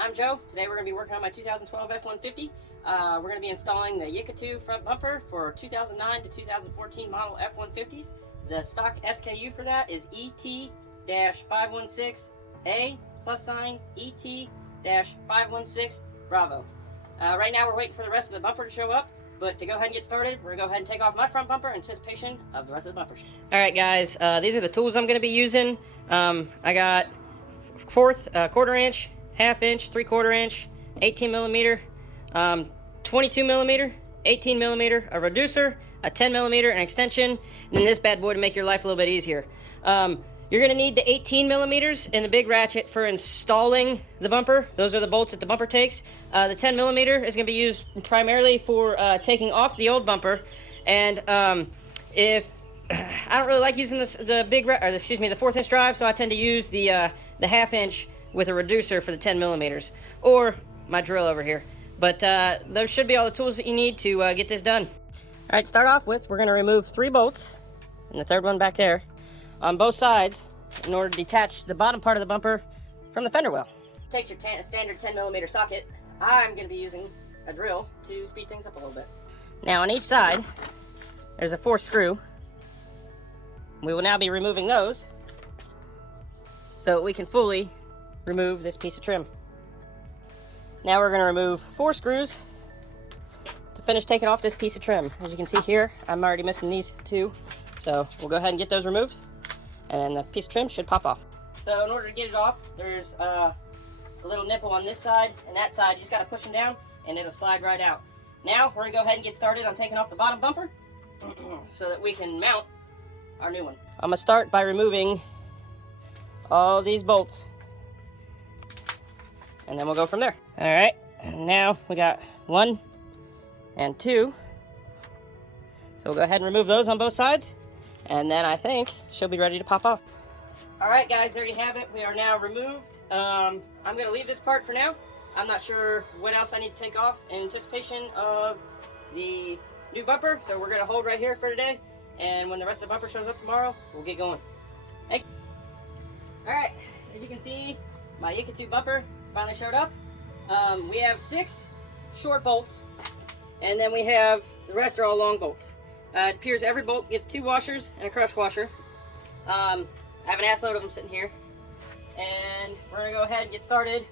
I'm Joe. Today we're going to be working on my 2012 F-150. We're going to be installing the YiKatoo front bumper for 2009 to 2014 model F-150s. The stock SKU for that is ET-516A +ET-516 Bravo. Right now we're waiting for the rest of the bumper to show up, but to go ahead and get started, we're going to go ahead and take off my front bumper in anticipation of the rest of the bumpers. Alright guys, these are the tools I'm going to be using. I got quarter inch, half inch, 3/4 inch, 18 millimeter, 22 millimeter, 18 millimeter, a reducer, a 10 millimeter, an extension, and then this bad boy to make your life a little bit easier. You're going to need the 18 millimeters and the big ratchet for installing the bumper. Those are the bolts that the bumper takes. The 10 millimeter is going to be used primarily for taking off the old bumper. And if I don't really like using the 4th inch drive, so I tend to use the half inch with a reducer for the 10 millimeters, or my drill over here. But those should be all the tools that you need to get this done. All right, start off with, we're going to remove 3 bolts, and the third one back there, on both sides in order to detach the bottom part of the bumper from the fender well. It takes your standard 10 millimeter socket. I'm going to be using a drill to speed things up a little bit. Now on each side, there's a 4th screw. We will now be removing those so we can fully remove this piece of trim. Now we're going to remove 4 screws to finish taking off this piece of trim. As you can see here, I'm already missing these 2, so we'll go ahead and get those removed, and the piece of trim should pop off. So in order to get it off, there's a little nipple on this side and that side. You just got to push them down and it'll slide right out. Now we're going to go ahead and get started on taking off the bottom bumper so that we can mount our new one. I'm going to start by removing all these bolts, and then we'll go from there. All right, now we got 1 and 2. So we'll go ahead and remove those on both sides, and then I think she'll be ready to pop off. All right, guys, there you have it. We are now removed. I'm going to leave this part for now. I'm not sure what else I need to take off in anticipation of the new bumper, so we're going to hold right here for today, and when the rest of the bumper shows up tomorrow, we'll get going. Thank you. All right, as you can see, my YiKatoo bumper finally showed up. We have 6 short bolts, and then we have the rest are all long bolts. It appears every bolt gets 2 washers and a crush washer. I have an ass load of them sitting here, and we're going to go ahead and get started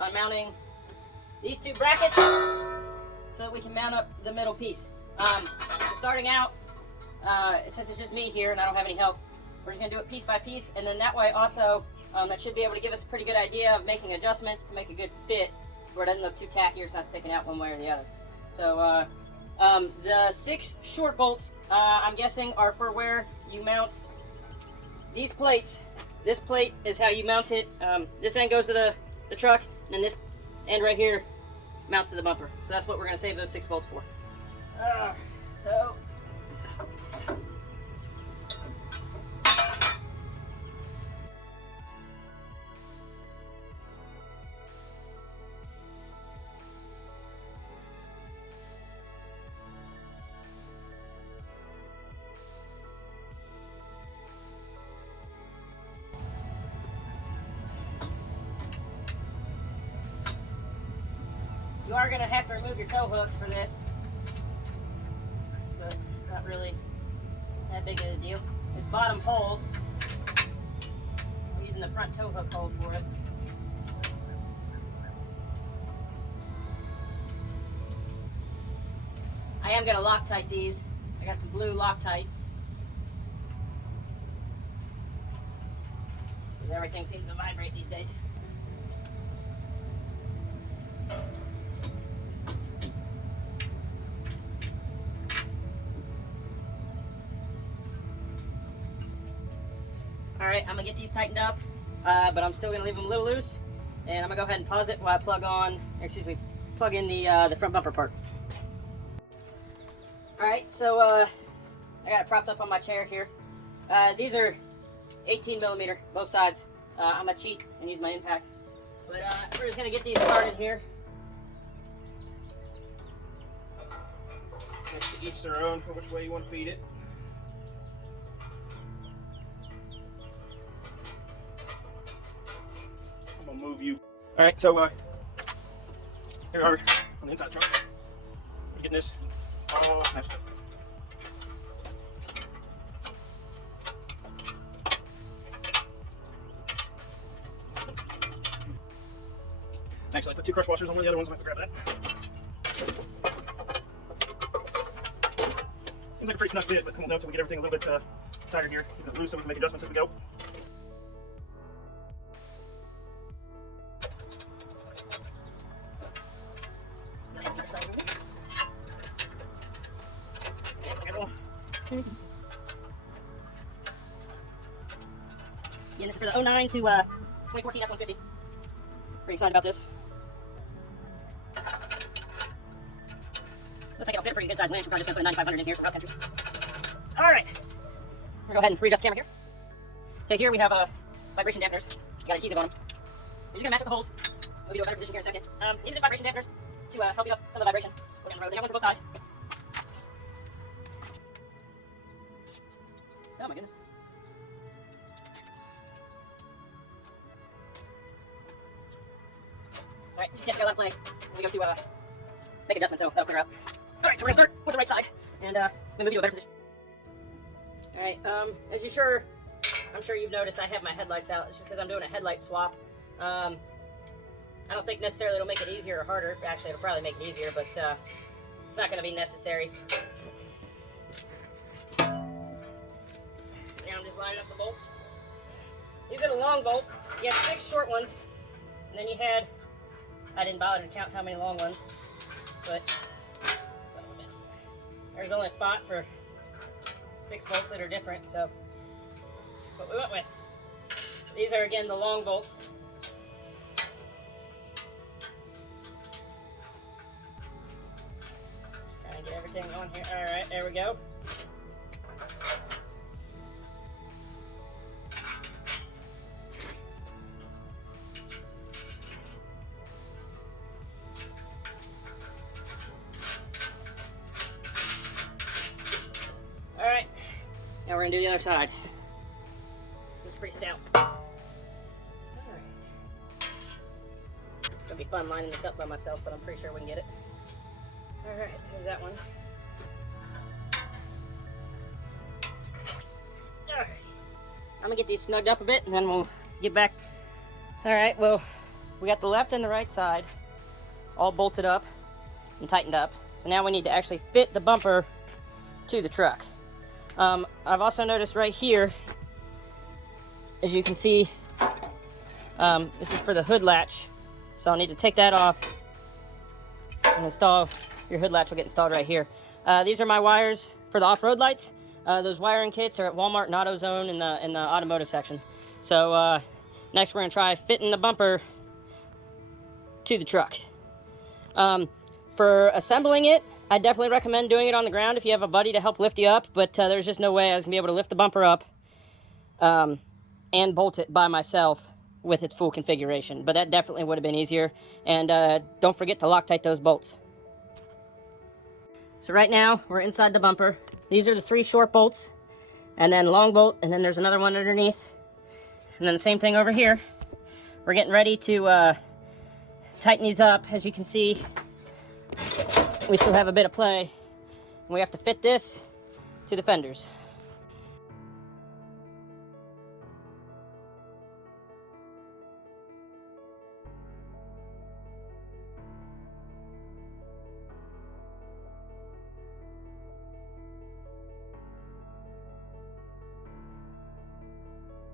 on mounting these 2 brackets so that we can mount up the middle piece. Starting out, since it's just me here and I don't have any help, we're just going to do it piece by piece, and then that way also that should be able to give us a pretty good idea of making adjustments to make a good fit where it doesn't look too tacky or it's not sticking out one way or the other. So the 6 short bolts, I'm guessing, are for where you mount these plates. This plate is how you mount it. This end goes to the truck, and then this end right here mounts to the bumper. So that's what we're going to save those 6 bolts for. So you are going to have to remove your tow hooks for this, but it's not really that big of a deal. This bottom hole, I'm using the front tow hook hole for it. I am going to Loctite these. I got some blue Loctite, because everything seems to vibrate these days. Alright, I'm going to get these tightened up, but I'm still going to leave them a little loose, and I'm going to go ahead and pause it while I plug in the front bumper part. Alright, so I got it propped up on my chair here. These are 18 millimeter, both sides. I'm going to cheat and use my impact, but we're just going to get these started here. To each their own for which way you want to feed it. I'm gonna move you. All right, so Here we are on the inside of the truck. We're getting this all smashed up. Actually, I put 2 crush washers on one of the other ones. I'm going to grab that. Seems like a pretty snug fit, but we'll know until we get everything a little bit tighter here. Keep it loose so we can make adjustments as we go. Yeah, this is for the 09 to 2014 F-150. Pretty excited about this. Looks like it'll fit a pretty good size winch. We're probably just going to put a 9500 in here for rough country. Alright. We'll go ahead and readjust the camera here. Okay, here we have vibration dampeners. You got adhesive on them. You're going to match up the holes. We'll be to a better position here in a second. These are just vibration dampeners to help you up some of the vibration. Go down the road. They have one for both sides. Oh my goodness. Alright, you just have to go let it play. We go to make adjustments, so that'll clear out. Alright, so we're gonna start with the right side and move you to a better position. Alright, as I'm sure you've noticed I have my headlights out. It's just because I'm doing a headlight swap. I don't think necessarily it'll make it easier or harder. Actually, it'll probably make it easier, but it's not gonna be necessary. Now I'm just lining up the bolts. These are the long bolts. You have 6 short ones, and then you had, I didn't bother to count how many long ones, but there's only a spot for 6 bolts that are different, so what we went with. These are again the long bolts. Trying to get everything on here. Alright, there we go. Alright, now we're going to do the other side. It's pretty stout. Alright. It's going to be fun lining this up by myself, but I'm pretty sure we can get it. Alright, here's that one. Alright. I'm going to get these snugged up a bit, and then we'll get back. Alright, well, we got the left and the right side all bolted up and tightened up. So now we need to actually fit the bumper to the truck. I've also noticed right here, as you can see, this is for the hood latch, so I'll need to take that off and install. Your hood latch will get installed right here. These are my wires for the off-road lights. Those wiring kits are at Walmart and AutoZone in the automotive section. So next we're going to try fitting the bumper to the truck. For assembling it, I definitely recommend doing it on the ground if you have a buddy to help lift you up, but there's just no way I was going to be able to lift the bumper up and bolt it by myself with its full configuration. But that definitely would have been easier. And don't forget to Loctite those bolts. So right now, we're inside the bumper. These are the 3 short bolts, and then long bolt, and then there's another one underneath. And then the same thing over here. We're getting ready to tighten these up. As you can see, we still have a bit of play. We have to fit this to the fenders.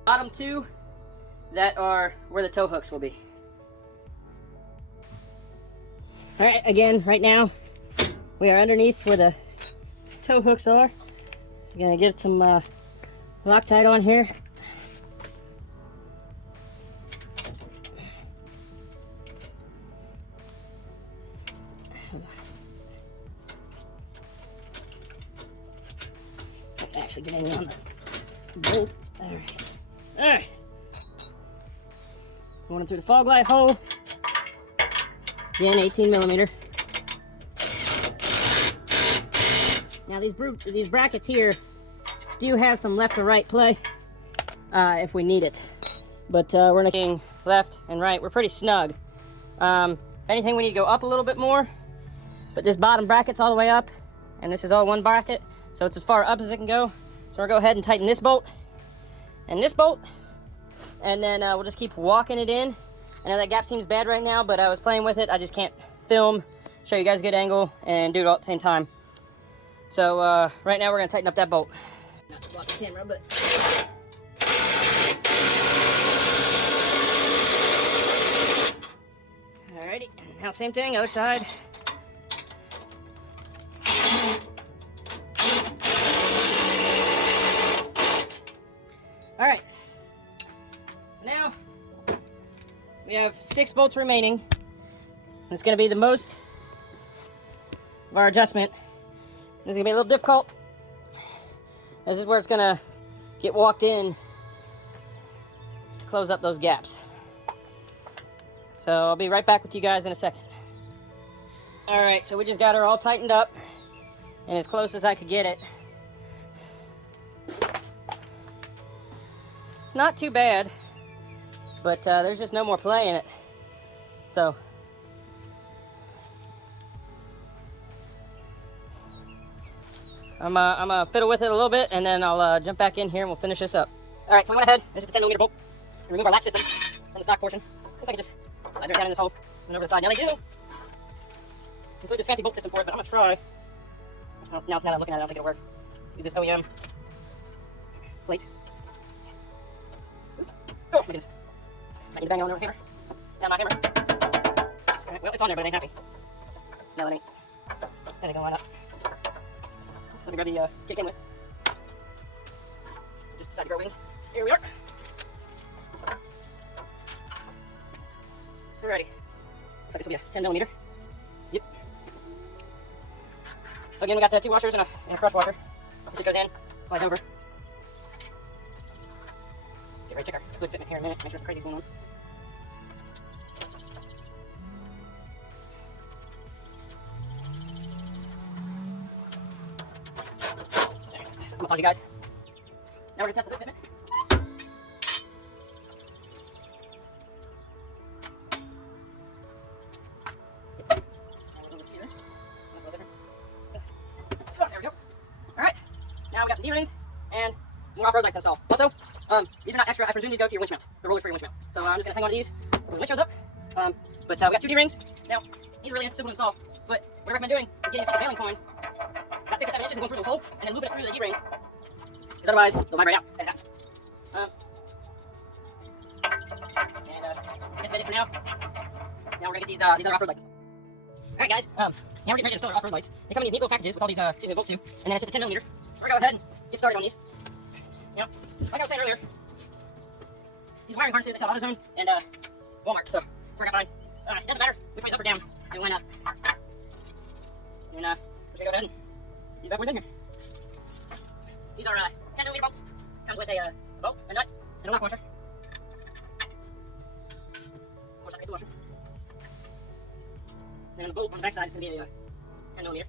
Bottom 2 that are where the tow hooks will be. Alright, again, right now we are underneath where the tow hooks are. I'm gonna get some Loctite on here. Actually getting on the bolt. Alright. Alright. Going through the fog light hole. Again, 18mm. Now these brackets here do have some left or right play if we need it. But we're looking left and right. We're pretty snug. As If anything, we need to go up a little bit more. But this bottom bracket's all the way up, and this is all one bracket, so it's as far up as it can go. So we'll go ahead and tighten this bolt and this bolt, and then we'll just keep walking it in. I know that gap seems bad right now, but I was playing with it. I just can't film, show you guys a good angle, and do it all at the same time. So right now we're gonna tighten up that bolt. Not to block the camera, but alrighty, now same thing, other side. Alright, so now we have 6 bolts remaining. It's going to be the most of our adjustment. It's going to be a little difficult. This is where it's going to get walked in to close up those gaps. So I'll be right back with you guys in a second. Alright, so we just got her all tightened up and as close as I could get it. It's not too bad, but there's just no more play in it. So I'm gonna fiddle with it a little bit, and then I'll jump back in here and we'll finish this up. All right, so I went ahead. This is a 10mm bolt. Remove our latch system from the stock portion. Looks like it just slides right down in this hole and over the side. Now they do include this fancy bolt system for it, but I'm gonna try. Oh, now that I'm looking at it, I don't think it'll work. Use this OEM plate. Oh my goodness. Might need to bang on the hammer. Now my hammer. Alright, well, it's on there, but it ain't happy. No, it ain't. That ain't gonna line up. Let me grab the kit it came with. Just decided to grow wings. Here we are. Alrighty. Looks like this will be a 10mm. Yep. So again, we got 2 washers and a crush washer. This just goes in, slides over. Get ready to check our fluid fitment here in a minute, make sure nothing crazy's going on. I'm gonna pause you guys. Now we're gonna test the fluid fitment. Oh, there we go. Alright, now we got some D-rings and some more off-road lights to install. Also, these are not extra. I presume these go to your winch mount, the rollers for your winch mount. So I'm just going to hang on to these when the winch shows up. But we got 2 D-rings. Now, these are really simple to install, but what I recommend doing is getting a piece of baling twine about 6 or 7 inches and going through the hole, and then looping it through the D-ring, because otherwise they'll vibrate out. And that's about it for now. Now we're going to get these other off-road lights. Alright guys, now we're getting ready to install our off-road lights. They come in these neat little packages with all these bolts too, and then it's just a 10mm. We're going to go ahead and get started on these. Now, like I was saying earlier, these wiring harnesses, they sell AutoZone and Walmart, so we're going to find. It doesn't matter which way is up or down, and line up. And we're going to go ahead and these bad boys in here. These are 10mm bolts. Comes with a bolt, a nut, and a lock washer. Of course, I get the washer. And then on the bolt on the back side, it's going to be a 10mm.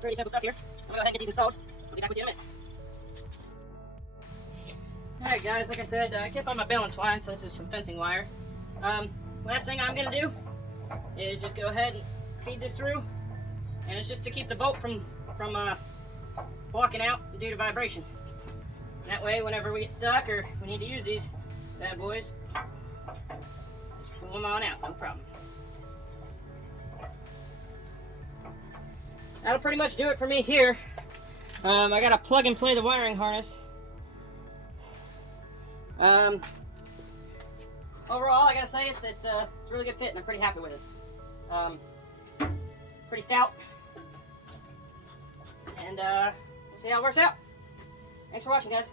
Pretty simple stuff here. I'm gonna go ahead and get these installed. I'll be back with you in a minute. Alright guys, like I said, I can't find my baling twine, so this is some fencing wire. Last thing I'm gonna do is just go ahead and feed this through, and it's just to keep the bolt from walking out due to vibration. That way, whenever we get stuck or we need to use these bad boys, just pull them on out, no problem. That'll pretty much do it for me here. I gotta plug and play the wiring harness. Overall, I gotta say it's a really good fit, and I'm pretty happy with it. Pretty stout, and we'll see how it works out. Thanks for watching, guys.